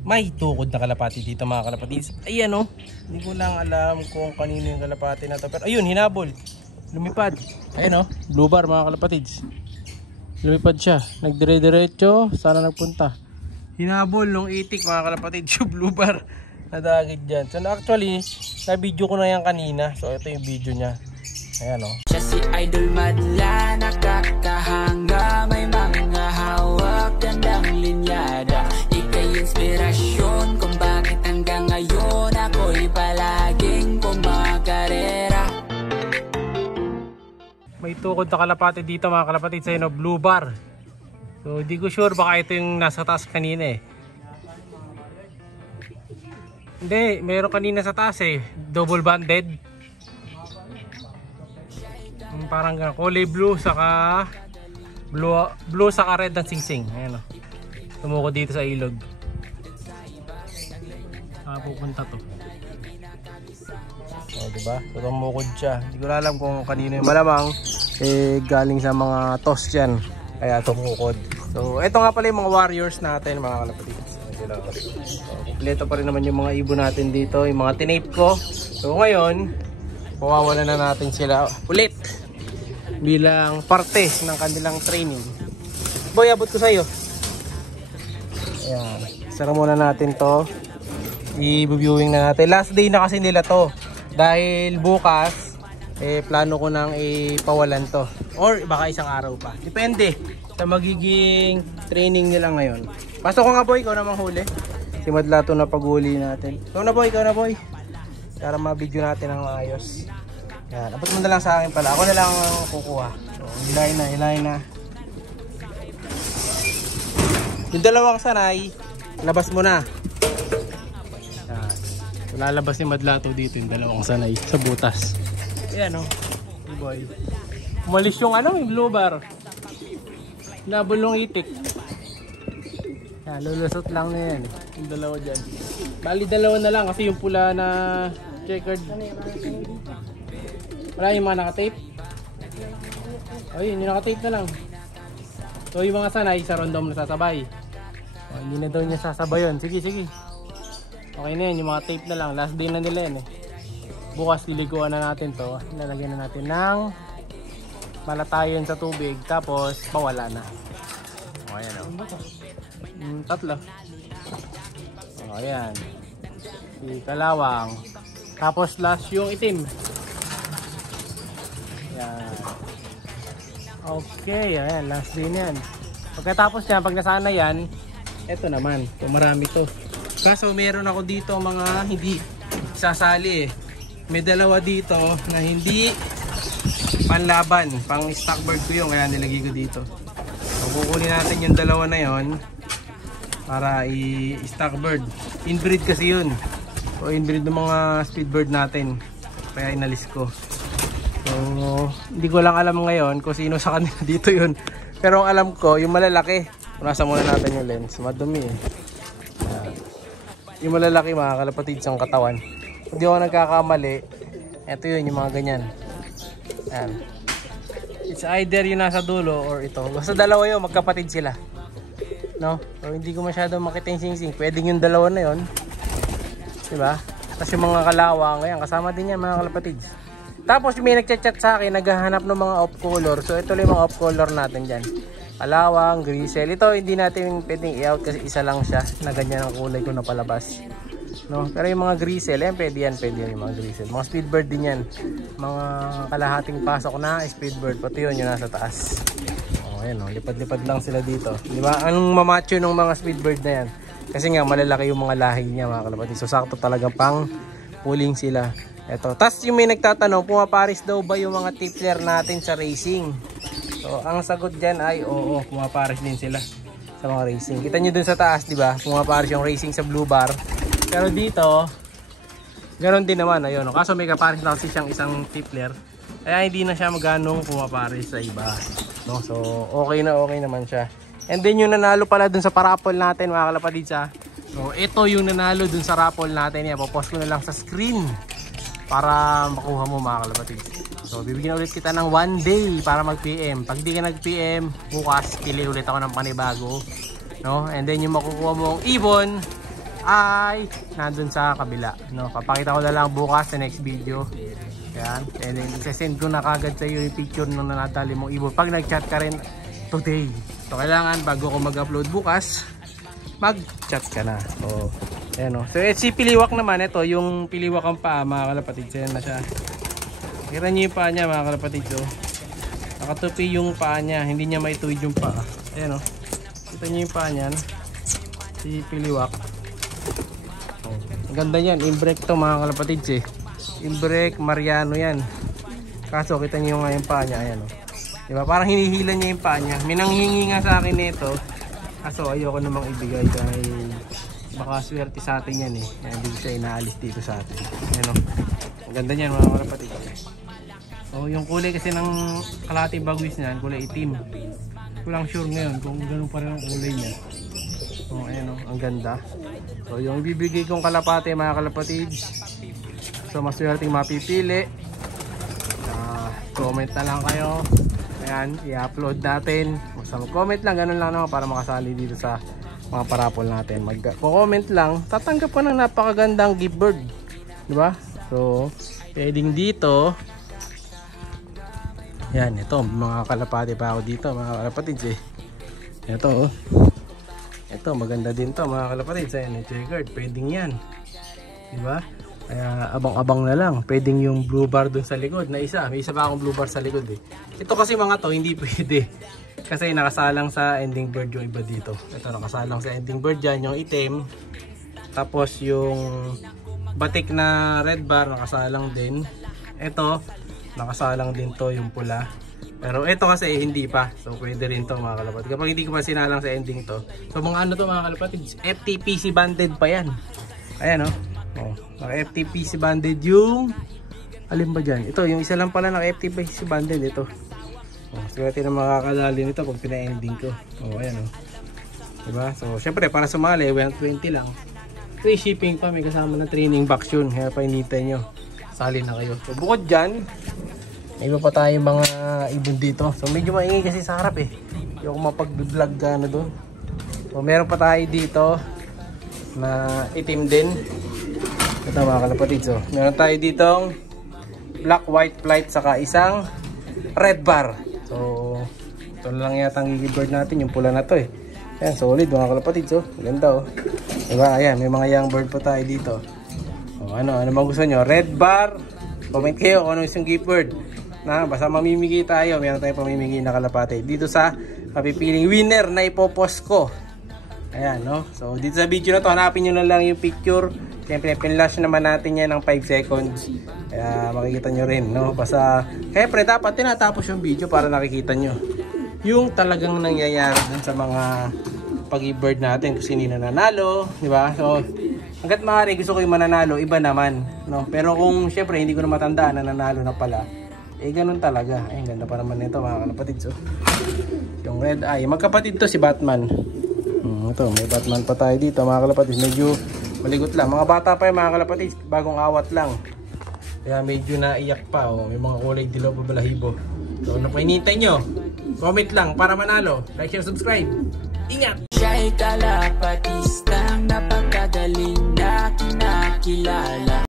May tukod na kalapati dito mga kalapatids. Ayan o. Hindi ko lang alam kung kanino yung kalapati na to. Pero ayun, hinabol. Lumipad. Ayan o. Blue bar mga kalapatids. Lumipad siya. Nagdire-diretso. Sana nagpunta. Hinabol nung itik mga kalapatids. Yung blue bar. Nadagid dyan. So actually, na-video ko na yan kanina. So ito yung video niya. Ayan o. Siya si Idol Madla, nakakahanga, may mga hawak, gandang linyada. Ika'y inspirasyon kung bakit hanggang ngayon ako'y palaging kumakarera. May tukod na kalapati dito mga kalapatid sa inyo, blue bar. So hindi ko sure, baka ito yung nasa taas kanina eh. Hindi, mayroon kanina sa taas eh, double banded. Parang kulay blue saka blue saka red ang singsing. Ayan o. Tumuko dito sa ilog. Pupunta to. O diba? So tumukod siya. Hindi ko alam kung kanino yung malamang. Galing sa mga toss dyan. Kaya tumukod. So eto nga pala yung mga warriors natin mga kalapatid. So kompleto pa rin naman yung mga ibon natin dito. Yung mga tinape ko. So ngayon pawawalan na natin sila ulit bilang parte ng kanilang training. Boy, abot ko sa'yo. Ayan. Sara muna natin to. I-viewing na natin. Last day na kasi nila to. Dahil bukas, plano ko nang ipawalan to. Or baka isang araw pa. Depende sa magiging training nila ngayon. Pasok ko nga boy, ikaw namang huli. Si Madla to na paghuli natin. Ikaw na boy. Para ma-video natin ang maayos. Yan, abot mo na lang sa akin pala. Ako na lang kukuha. So, hilay na. Yung dalawang sanay, labas mo na. Yan. So, lalabas ni Madlato dito yung dalawang sanay sa butas. Ayan o. Hey boy. Umalis yung yung blue bar. Nabulong itik. Yan, lulusot lang na yan. Yung dalawa dyan. Bali dalawa na lang kasi yung pula na checkered. Wala yung mga nakatape? O yun, yung nakatape na lang. So yung mga sanay sa random na sasabay. O, hindi na daw niya sasabay yun. Sige. Okay na yun, yung mga tape na lang. Last day na nila yun eh. Bukas liliguan na natin to. Lalagyan na natin ng malatayon sa tubig. Tapos pawala na. O ayan o. Tatlo. O ayan. Si kalawang. Tapos last yung itim. Okay, ayan, last day na yan. Pagkatapos yan, pag nasana yan, eto naman, marami to. Kaso meron ako dito mga hindi sasali eh. May dalawa dito na hindi panlaban, pang stock bird ko yun, kaya nilagay ko dito. So kukunin natin yung dalawa na yon para i-stock bird. Inbreed kasi yun. So inbreed ng mga speed bird natin, kaya inalis ko. So, hindi ko lang alam ngayon kung sino sa kanila dito yun. Pero ang alam ko, yung malalaki. Punasan muna natin yung lens. Madumi eh. Yung malalaki mga kalapatids ang katawan. Hindi ako nagkakamali. Ito yun, yung mga ganyan. Ayan. It's either yung nasa dulo or ito. Basta dalawa yun, magkapatid sila. No? So, hindi ko masyado makita yung sing-sing. Pwedeng yung dalawa na yun. Diba? Tapos yung mga kalawang. Ayan, kasama din yan mga kalapatids. Tapos may nagchat-chat sa akin, naghahanap ng mga off color. So ito lang yung mga off color natin dyan. Kalawang, grisel. Ito hindi natin pwedeng i-out kasi isa lang siya na ganyan ang kulay ko na palabas. No? Pero yung mga grisel, pwede yan yung mga grisel. Mga speedbird din yan. Mga kalahating pasok na speedbird. Pati yun yung nasa taas. O ayan o, lipad-lipad lang sila dito. Diba? Anong mamacho ng mga speedbird na yan? Kasi nga malalaki yung mga lahi niya mga kalapati. So sakto talaga pang pulling sila. Ito. Tapos yung may nagtatanong, pumaparis daw ba yung mga tipler natin sa racing? So, ang sagot dyan ay oo, pumaparis din sila sa mga racing. Kita nyo dun sa taas, di ba? Pumaparis yung racing sa blue bar. Pero dito, ganoon din naman. Ayun, kaso may kaparis na kasi siyang isang tipler. Kaya hindi na siya maganong pumaparis sa iba. No? So, okay naman siya. And then yung nanalo pala dun sa parapol natin, mga kalapatids ha. So, ito yung nanalo dun sa raffle natin. Yan, popost ko na lang sa screen para makuha mo mga kalapatids. So bibigyan ulit kita ng 1 day para mag PM. Pag di ka nag PM, bukas pili ulit ako ng panibago, no? And then yung makukuha mong ibon, ay nandun sa kabila, no? Papakita ko na lang bukas sa next video. Ayan, and then isa-send ko na kagad sa iyo yung picture nung natali mong ibon pag nag-chat ka rin today. So kailangan bago ko mag-upload bukas, mag-chat ka na. So ayan, no? So si piliwak naman, ito yung piliwak ang paa mga kalapatid. Ayan na siya. Kira niyo yung paa niya mga kalapatid. So nakatupi yung paa niya, hindi niya maituwid yung paa. Ayan, no? Kita niyo yung paa niyan, si piliwak. Ang ganda niyan, imbrek to mga kalapatid eh. Imbrek Mariano yan. Kaso kita niyo nga yung paa niya, ayan, oh. Diba? Parang hinihila niya yung paa niya. Minanghingi nga sa akin nito. Kaso ayoko namang ibigay dahil baka swerte sa atin yan eh. Kaya hindi siya inaalis dito sa atin. Ayan, oh. Ang ganda niyan mga kalapatid. So yung kulay kasi ng kalahati bagwis niyan, kulay itim. Kulang sure ngayon kung gano'n pa rin ang kulay niya. So ayan, oh, ang ganda. So yung ibibigay kong kalapate mga kalapatid, so maswerteng mapipili. Comment na lang kayo. Ayan, i-upload natin. Basta mag-comment lang, ganun lang naman para makasali dito sa mga parapol natin. Mag-comment lang, tatanggap ka ng napakagandang gift bird. Diba? So pwedeng dito. Yan, ito, mga kalapate pa ako dito, mga kalapatids eh. Ito, oh. Ito, maganda din to mga kalapatids. Ayan, checkered, pwedeng yan. Diba? Kaya abang-abang na lang. Pwedeng yung blue bar dun sa likod na isa. May isa pa akong blue bar sa likod eh. Ito kasi mga to, hindi pwede. Kasi nakasalang sa ending bird yung iba dito. Ito, nakasalang sa ending bird dyan, yung itim. Tapos yung batik na red bar, nakasalang din. Ito, nakasalang din to yung pula. Pero ito kasi hindi pa. So pwede rin to mga kalapatid. Kapag hindi ko pa sinalang sa ending to. So mga ano to mga kalapatid, FTPC banded pa yan. Ayan, oh. Oh, naka FTPC banded yung alin ba dyan? Ito, yung isa lang pala naka FTPC banded ito. Oh, swerte na makakadali nito pag pina-ending ko. Oh, ayan, oh. Diba? So syempre para sumali 120 lang. Free shipping pa, may kasama na training box yun. Kaya painitan nyo, sali na kayo. So bukod dyan, may iba pa tayong mga ibon dito. So medyo maingay kasi sa harap eh. Yung mapag-vlog ka na doon. So meron pa tayo dito na itim din. Ito mga kalapatid. So meron tayo ditong black white flight saka isang red bar. So ito lang yata ang gigibird natin, yung pula na to eh. Ayan, solid mga kalapatid. So ganda, oh. Diba? Ayan, may mga young bird pa tayo dito. O, ano bang gusto nyo? Red bar? Comment kayo kung ano yung gift bird. Na, basta mamimigay tayo. Mayroon tayong pamimigay na kalapate dito sa mapipiling winner na ipopost ko. Ayan, no? So dito sa video na to, hanapin nyo na lang yung picture. Siyempre pinlash naman natin yan ng 5 seconds. Kaya makikita nyo rin, no? Basta siyempre dapat tinatapos yung video para nakikita nyo yung talagang nangyayari dun sa mga pag-bird natin, kung sino nanalo, di ba? So hanggat maaari gusto ko yung mananalo, iba naman, no? Pero kung siyempre hindi ko na matandaan na nanalo na pala, eh ganun talaga. Ay, ganda pa naman nito mga kalapatid. So yung red eye, magkapatid to si Batman. Ito, may Batman pa tayo dito mga kalapatid. Medyo maligot lang, mga bata pa yung mga kalapatid, bagong awat lang. Kaya medyo naiyak pa, oh. May mga kulay dilaw pa balahibo. So ano pa hinihintay nyo? Comment lang para manalo. Like, share, subscribe. Ingat! Siya'y kalapatistang napakagaling na kinakilala.